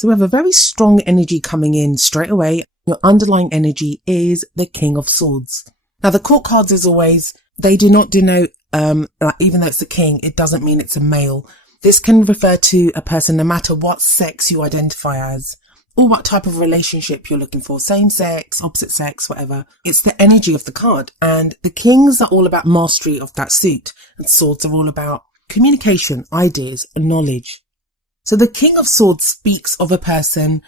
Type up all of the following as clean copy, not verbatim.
So we have a very strong energy coming in straight away. Your underlying energy is the King of Swords. Now the court cards, as always, they do not denote, even though it's the king, it doesn't mean it's a male. This can refer to a person no matter what sex you identify as, or what type of relationship you're looking for, same sex, opposite sex, whatever. It's the energy of the card. And the kings are all about mastery of that suit, and swords are all about communication, ideas, and knowledge. So the King of Swords speaks of a person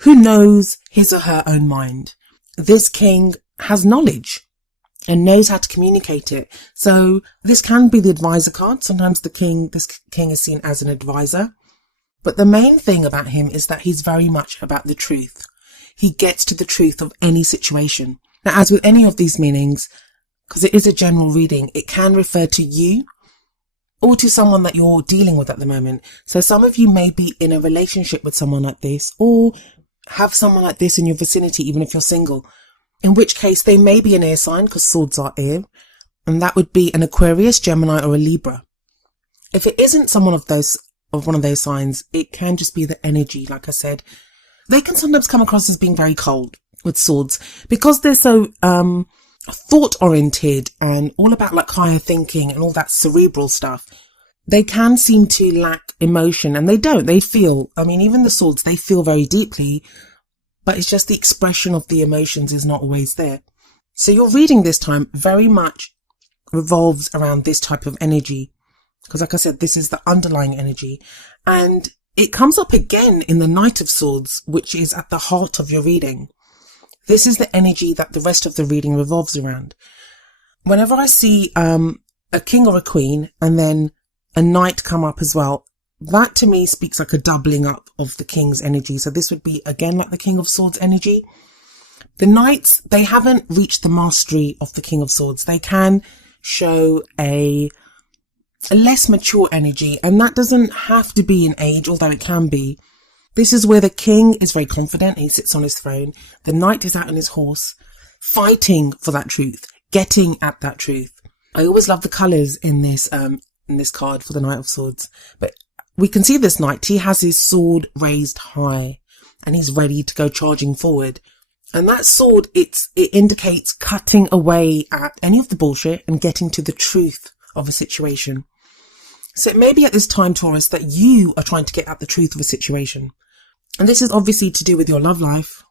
who knows his or her own mind. This king has knowledge and knows how to communicate it. So this can be the advisor card. Sometimes this king is seen as an advisor. But the main thing about him is that he's very much about the truth. He gets to the truth of any situation. Now, as with any of these meanings, because it is a general reading, it can refer to you or to someone that you're dealing with at the moment. So some of you may be in a relationship with someone like this, or have someone like this in your vicinity, even if you're single. In which case they may be an air sign, because swords are air, and that would be an Aquarius, Gemini, or a Libra. If it isn't someone of one of those signs, it can just be the energy. Like I said, they can sometimes come across as being very cold with swords because they're so thought oriented and all about like higher thinking and all that cerebral stuff. They can seem to lack emotion, and they don't. They feel, even the swords, they feel very deeply, but it's just the expression of the emotions is not always there. So your reading this time very much revolves around this type of energy. Because like I said, this is the underlying energy. And it comes up again in the Knight of Swords, which is at the heart of your reading. This is the energy that the rest of the reading revolves around. Whenever I see a king or a queen and then a knight come up as well, that to me speaks like a doubling up of the king's energy. So this would be again like the King of Swords energy. The knights, they haven't reached the mastery of the King of Swords. They can show a less mature energy, and that doesn't have to be in age, although it can be. This is where the king is very confident. He sits on his throne. The knight is out on his horse, fighting for that truth, getting at that truth. I always love the colours in this card for the Knight of Swords. But we can see this knight. He has his sword raised high, and he's ready to go charging forward. And that sword, it indicates cutting away at any of the bullshit and getting to the truth of a situation. So it may be at this time, Taurus, that you are trying to get at the truth of a situation. And this is obviously to do with your love life.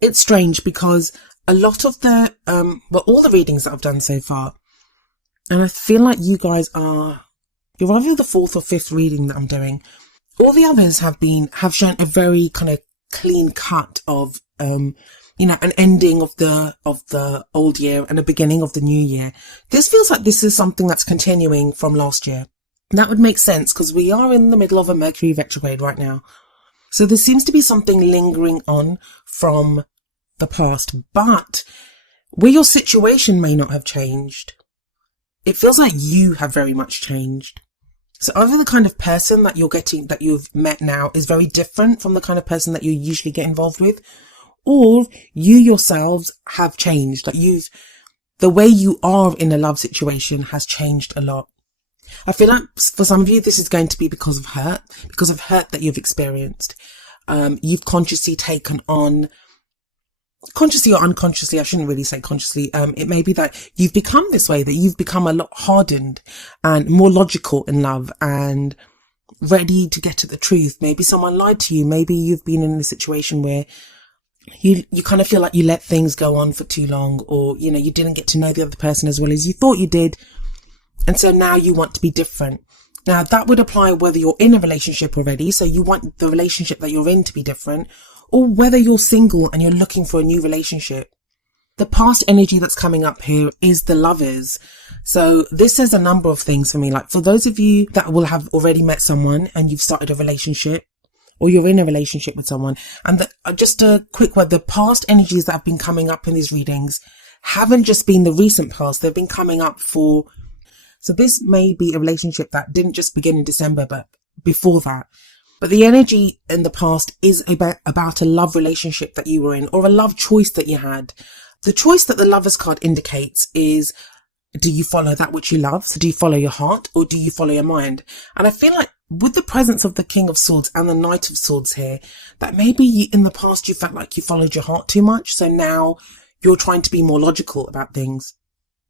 It's strange because a lot of all the readings that I've done so far, and I feel like you guys you're either the fourth or fifth reading that I'm doing. All the others have shown a very kind of clean cut of, an ending of the old year and a beginning of the new year. This feels like this is something that's continuing from last year. That would make sense because we are in the middle of a Mercury retrograde right now. So there seems to be something lingering on from the past, but where your situation may not have changed, it feels like you have very much changed. So either the kind of person that you've met now is very different from the kind of person that you usually get involved with, or you yourselves have changed. Like the way you are in a love situation has changed a lot. I feel like for some of you, this is going to be because of hurt that you've experienced. You've consciously taken on, consciously or unconsciously, I shouldn't really say consciously, it may be that you've become this way, that you've become a lot hardened and more logical in love and ready to get at the truth. Maybe someone lied to you. Maybe you've been in a situation where you kind of feel like you let things go on for too long, or, you didn't get to know the other person as well as you thought you did. And so now you want to be different. Now that would apply whether you're in a relationship already, so you want the relationship that you're in to be different, or whether you're single and you're looking for a new relationship. The past energy that's coming up here is the Lovers. So this says a number of things for me. Like for those of you that will have already met someone and you've started a relationship, or you're in a relationship with someone, and just a quick word, the past energies that have been coming up in these readings haven't just been the recent past, they've been coming up so this may be a relationship that didn't just begin in December, but before that. But the energy in the past is about a love relationship that you were in, or a love choice that you had. The choice that the Lovers card indicates is, do you follow that which you love? So do you follow your heart, or do you follow your mind? And I feel like with the presence of the King of Swords and the Knight of Swords here, that maybe in the past you felt like you followed your heart too much. So now you're trying to be more logical about things.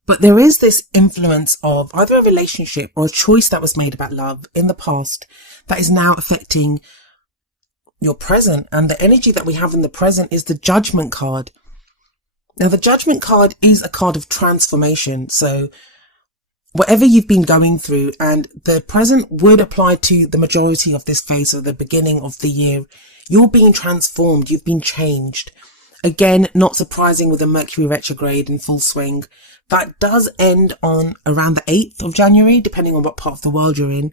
But there is this influence of either a relationship or a choice that was made about love in the past that is now affecting your present. And the energy that we have in the present is the Judgment card. Now, the Judgment card is a card of transformation. So whatever you've been going through, and the present would apply to the majority of this phase or the beginning of the year, you're being transformed. You've been changed. Again, not surprising with the Mercury retrograde in full swing. That does end on around the 8th of January, depending on what part of the world you're in.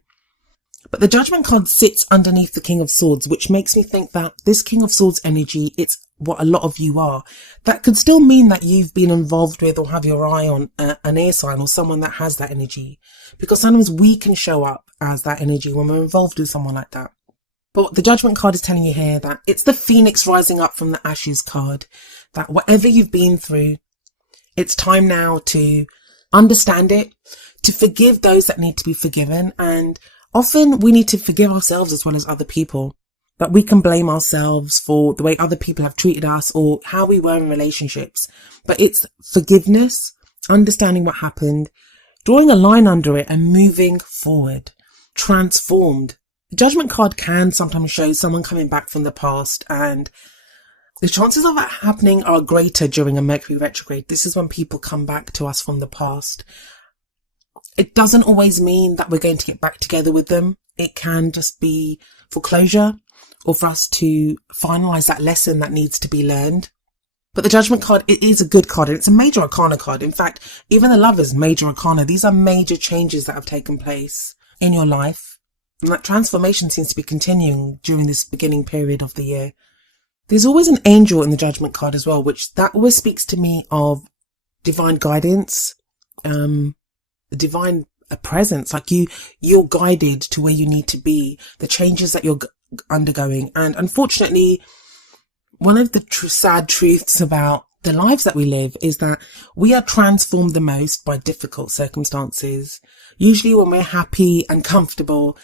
But the Judgment card sits underneath the King of Swords, which makes me think that this King of Swords energy, it's what a lot of you are. That could still mean that you've been involved with or have your eye on an air sign or someone that has that energy. Because sometimes we can show up as that energy when we're involved with someone like that. But what the Judgment card is telling you here, that it's the Phoenix rising up from the Ashes card. That whatever you've been through, it's time now to understand it, to forgive those that need to be forgiven. And often we need to forgive ourselves as well as other people. That we can blame ourselves for the way other people have treated us or how we were in relationships. But it's forgiveness, understanding what happened, drawing a line under it and moving forward, transformed. The Judgment card can sometimes show someone coming back from the past, and the chances of that happening are greater during a Mercury retrograde. This is when people come back to us from the past. It doesn't always mean that we're going to get back together with them. It can just be for closure or for us to finalize that lesson that needs to be learned. But the Judgment card, it is a good card, and it's a major arcana card. In fact, even the Lovers, major arcana. These are major changes that have taken place in your life. And that transformation seems to be continuing during this beginning period of the year. There's always an angel in the Judgment card as well, which that always speaks to me of divine guidance, divine presence. Like you're guided to where you need to be, the changes that you're undergoing. And unfortunately, one of the sad truths about the lives that we live is that we are transformed the most by difficult circumstances. Usually when we're happy and comfortable,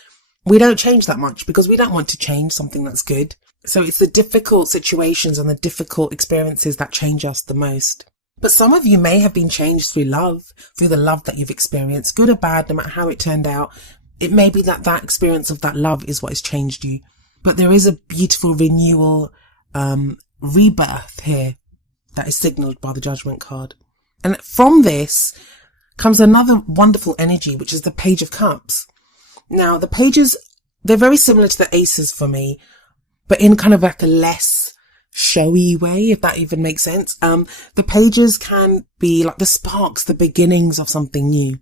we don't change that much because we don't want to change something that's good. So it's the difficult situations and the difficult experiences that change us the most. But some of you may have been changed through love, through the love that you've experienced, good or bad, no matter how it turned out. It may be that that experience of that love is what has changed you. But there is a beautiful renewal, rebirth here that is signaled by the Judgment card. And from this comes another wonderful energy, which is the Page of Cups. Now, the pages, they're very similar to the aces for me, but in kind of like a less showy way, if that even makes sense. The pages can be like the sparks, the beginnings of something new.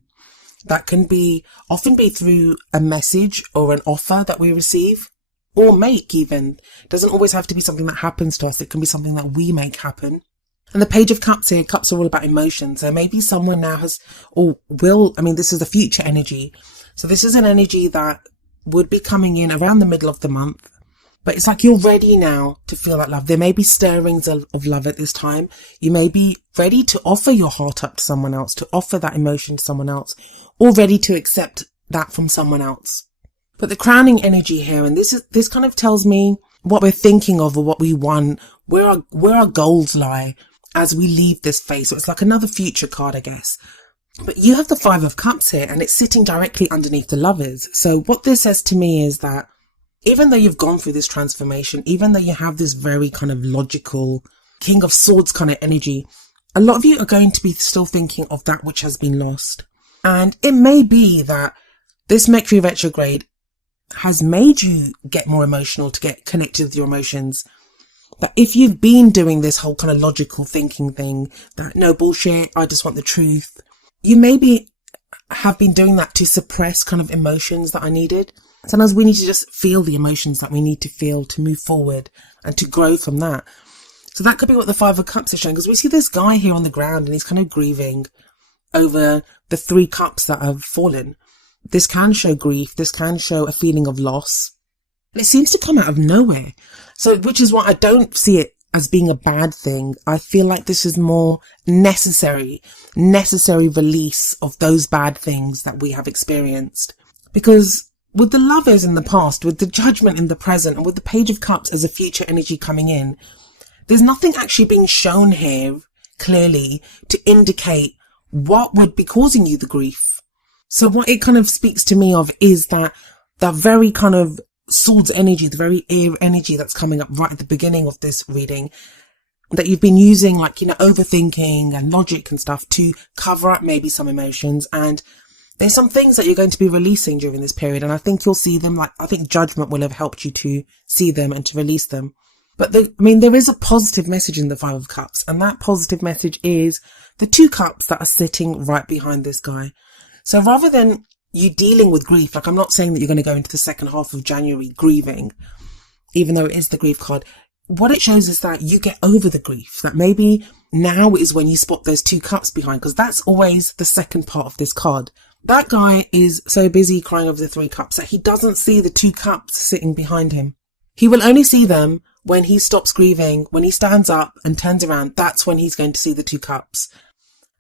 That can often be through a message or an offer that we receive or make even. It doesn't always have to be something that happens to us. It can be something that we make happen. And the Page of Cups here, cups are all about emotion. So maybe someone now has, or will, this is the future energy. So this is an energy that would be coming in around the middle of the month. But it's like you're ready now to feel that love. There may be stirrings of love at this time. You may be ready to offer your heart up to someone else, to offer that emotion to someone else, or ready to accept that from someone else. But the crowning energy here, and this kind of tells me what we're thinking of or what we want, where our goals lie as we leave this phase. So it's like another future card, I guess. But you have the Five of Cups here, and it's sitting directly underneath the Lovers. So what this says to me is that even though you've gone through this transformation, even though you have this very kind of logical King of Swords kind of energy, a lot of you are going to be still thinking of that which has been lost. And it may be that this Mercury retrograde has made you get more emotional, to get connected with your emotions. But if you've been doing this whole kind of logical thinking thing, that no bullshit, I just want the truth, you maybe have been doing that to suppress kind of emotions that I needed. Sometimes we need to just feel the emotions that we need to feel to move forward and to grow from that. So that could be what the Five of Cups is showing, because we see this guy here on the ground and he's kind of grieving over the 3 cups that have fallen. This can show grief. This can show a feeling of loss. And it seems to come out of nowhere. So, which is why I don't see it as being a bad thing. I feel like this is more necessary release of those bad things that we have experienced. Because with the lovers in the past, with the judgment in the present, and with the Page of Cups as a future energy coming in, there's nothing actually being shown here clearly to indicate what would be causing you the grief. So what it kind of speaks to me of is that very kind of swords energy, the very air energy that's coming up right at the beginning of this reading, that you've been using, like, overthinking and logic and stuff to cover up maybe some emotions. And there's some things that you're going to be releasing during this period. And I think you'll see them, like, I think judgment will have helped you to see them and to release them. But there is a positive message in the Five of Cups. And that positive message is the 2 cups that are sitting right behind this guy. So rather than you dealing with grief, like, I'm not saying that you're going to go into the second half of January grieving, even though it is the grief card. What it shows is that you get over the grief, that maybe now is when you spot those 2 cups behind, because that's always the second part of this card. That guy is so busy crying over the 3 cups that he doesn't see the 2 cups sitting behind him. He will only see them when he stops grieving, when he stands up and turns around. That's when he's going to see the 2 cups.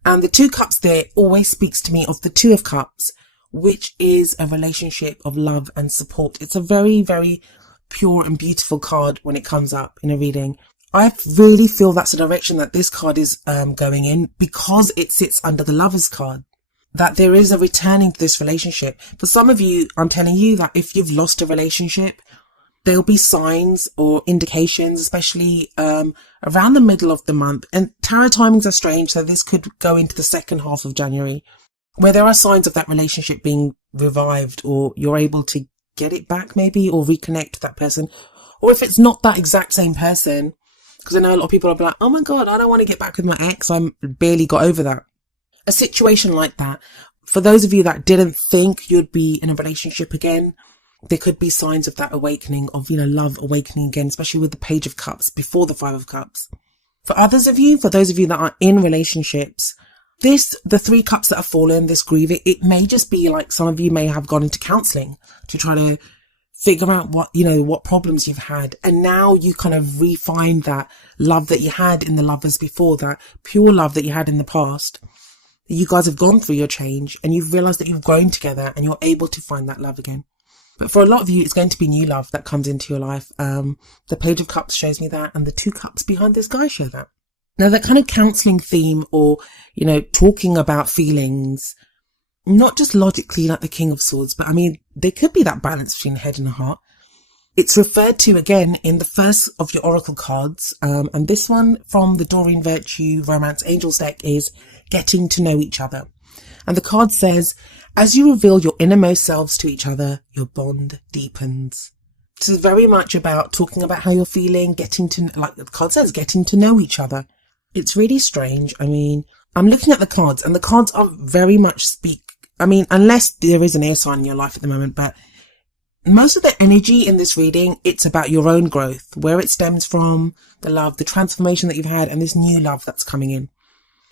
And the 2 cups there always speaks to me of the 2 of Cups, which is a relationship of love and support. It's a very, very pure and beautiful card when it comes up in a reading. I really feel that's the direction that this card is going in, because it sits under the Lovers card, that there is a returning to this relationship. For some of you, I'm telling you that if you've lost a relationship, there'll be signs or indications, especially around the middle of the month. And tarot timings are strange, so this could go into the second half of January, where there are signs of that relationship being revived, or you're able to get it back maybe, or reconnect with that person. Or if it's not that exact same person, because I know a lot of people are like, oh my God, I don't want to get back with my ex, I barely got over that. A situation like that, for those of you that didn't think you'd be in a relationship again, there could be signs of that awakening, of, love awakening again, especially with the Page of Cups before the 5 of Cups. For those of you that are in relationships, the 3 cups that have fallen, this grieving, it may just be like some of you may have gone into counselling to try to figure out what problems you've had. And now you kind of refine that love that you had in the lovers before, that pure love that you had in the past. You guys have gone through your change and you've realised that you've grown together and you're able to find that love again. But for a lot of you, it's going to be new love that comes into your life. The Page of Cups shows me that, and the 2 cups behind this guy show that. Now, that kind of counselling theme, or, talking about feelings, not just logically like the King of Swords, but there could be that balance between the head and the heart. It's referred to again in the first of your Oracle cards. And this one from the Doreen Virtue Romance Angels deck is getting to know each other. And the card says, as you reveal your innermost selves to each other, your bond deepens. This is very much about talking about how you're feeling, like the card says, getting to know each other. It's really strange. I'm looking at the cards, and the cards are very much unless there is an air sign in your life at the moment, but most of the energy in this reading, it's about your own growth, where it stems from, the love, the transformation that you've had, and this new love that's coming in.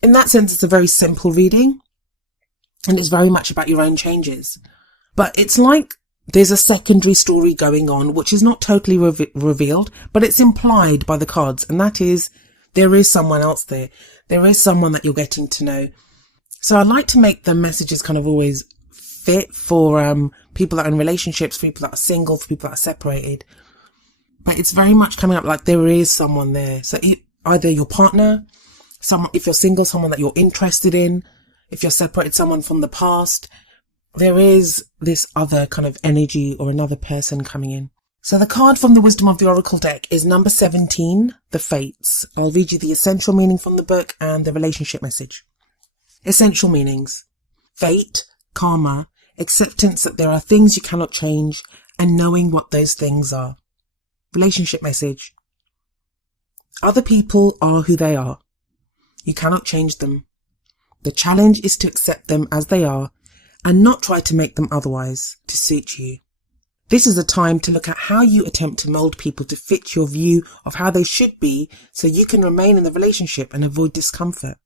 In that sense, it's a very simple reading, and it's very much about your own changes. But it's like there's a secondary story going on, which is not totally revealed, but it's implied by the cards, and that is, there is someone else there. There is someone that you're getting to know. So I'd like to make the messages kind of always fit for people that are in relationships, for people that are single, for people that are separated. But it's very much coming up like there is someone there. So either your partner, if you're single, someone that you're interested in. If you're separated, someone from the past. There is this other kind of energy or another person coming in. So the card from the Wisdom of the Oracle deck is number 17, the Fates. I'll read you the essential meaning from the book and the relationship message. Essential meanings. Fate, karma, acceptance that there are things you cannot change, and knowing what those things are. Relationship message. Other people are who they are. You cannot change them. The challenge is to accept them as they are and not try to make them otherwise to suit you. This is a time to look at how you attempt to mold people to fit your view of how they should be, so you can remain in the relationship and avoid discomfort.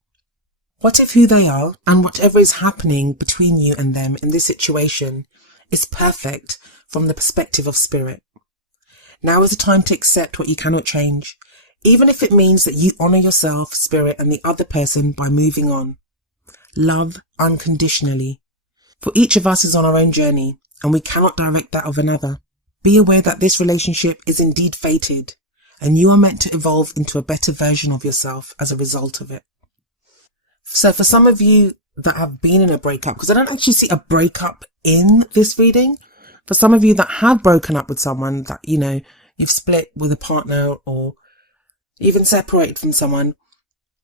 What if who they are and whatever is happening between you and them in this situation is perfect from the perspective of spirit? Now is the time to accept what you cannot change, even if it means that you honour yourself, spirit, and the other person by moving on. Love unconditionally. For each of us is on our own journey, and we cannot direct that of another. Be aware that this relationship is indeed fated, and you are meant to evolve into a better version of yourself as a result of it. So for some of you that have been in a breakup, because I don't actually see a breakup in this reading, for some of you that have broken up with someone, that, you know, you've split with a partner or even separated from someone,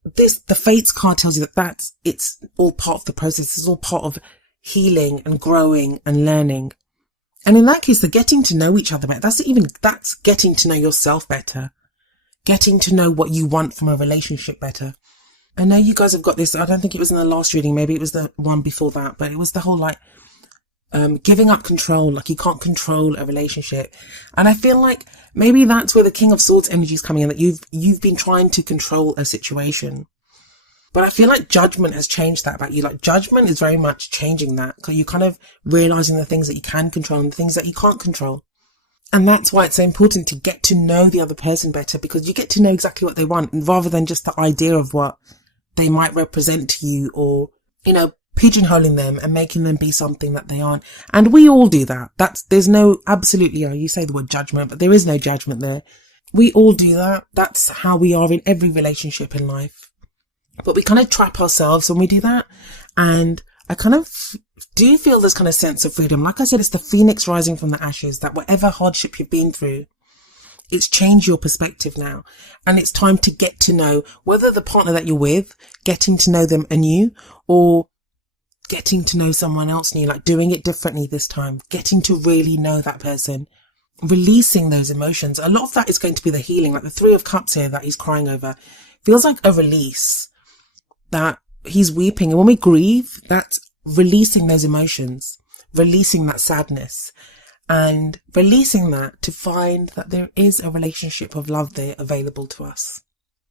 the Fates card tells you that it's all part of the process. It's all part of healing and growing and learning. And in that case, the getting to know each other better, that's getting to know yourself better, getting to know what you want from a relationship better. I know you guys have got this, I don't think it was in the last reading, maybe it was the one before that, but it was the whole giving up control, like you can't control a relationship. And I feel like maybe that's where the King of Swords energy is coming in, that you've been trying to control a situation. But I feel like judgment has changed that about you. Like judgment is very much changing that. So you're kind of realizing the things that you can control and the things that you can't control. And that's why it's so important to get to know the other person better, because you get to know exactly what they want, and rather than just the idea of what they might represent to you, or, you know, pigeonholing them and making them be something that they aren't. And we all do that. There's no absolutely, you say the word judgment, but there is no judgment there. We all do that. That's how we are in every relationship in life. But we kind of trap ourselves when we do that. And I kind of do feel this kind of sense of freedom. Like I said, it's the phoenix rising from the ashes, that whatever hardship you've been through, it's changed your perspective now. And it's time to get to know whether the partner that you're with, getting to know them anew, or getting to know someone else new, like doing it differently this time, getting to really know that person, releasing those emotions. A lot of that is going to be the healing, like the Three of Cups here that he's crying over feels like a release, that he's weeping. And when we grieve, that's releasing those emotions, releasing that sadness, and releasing that to find that there is a relationship of love there available to us.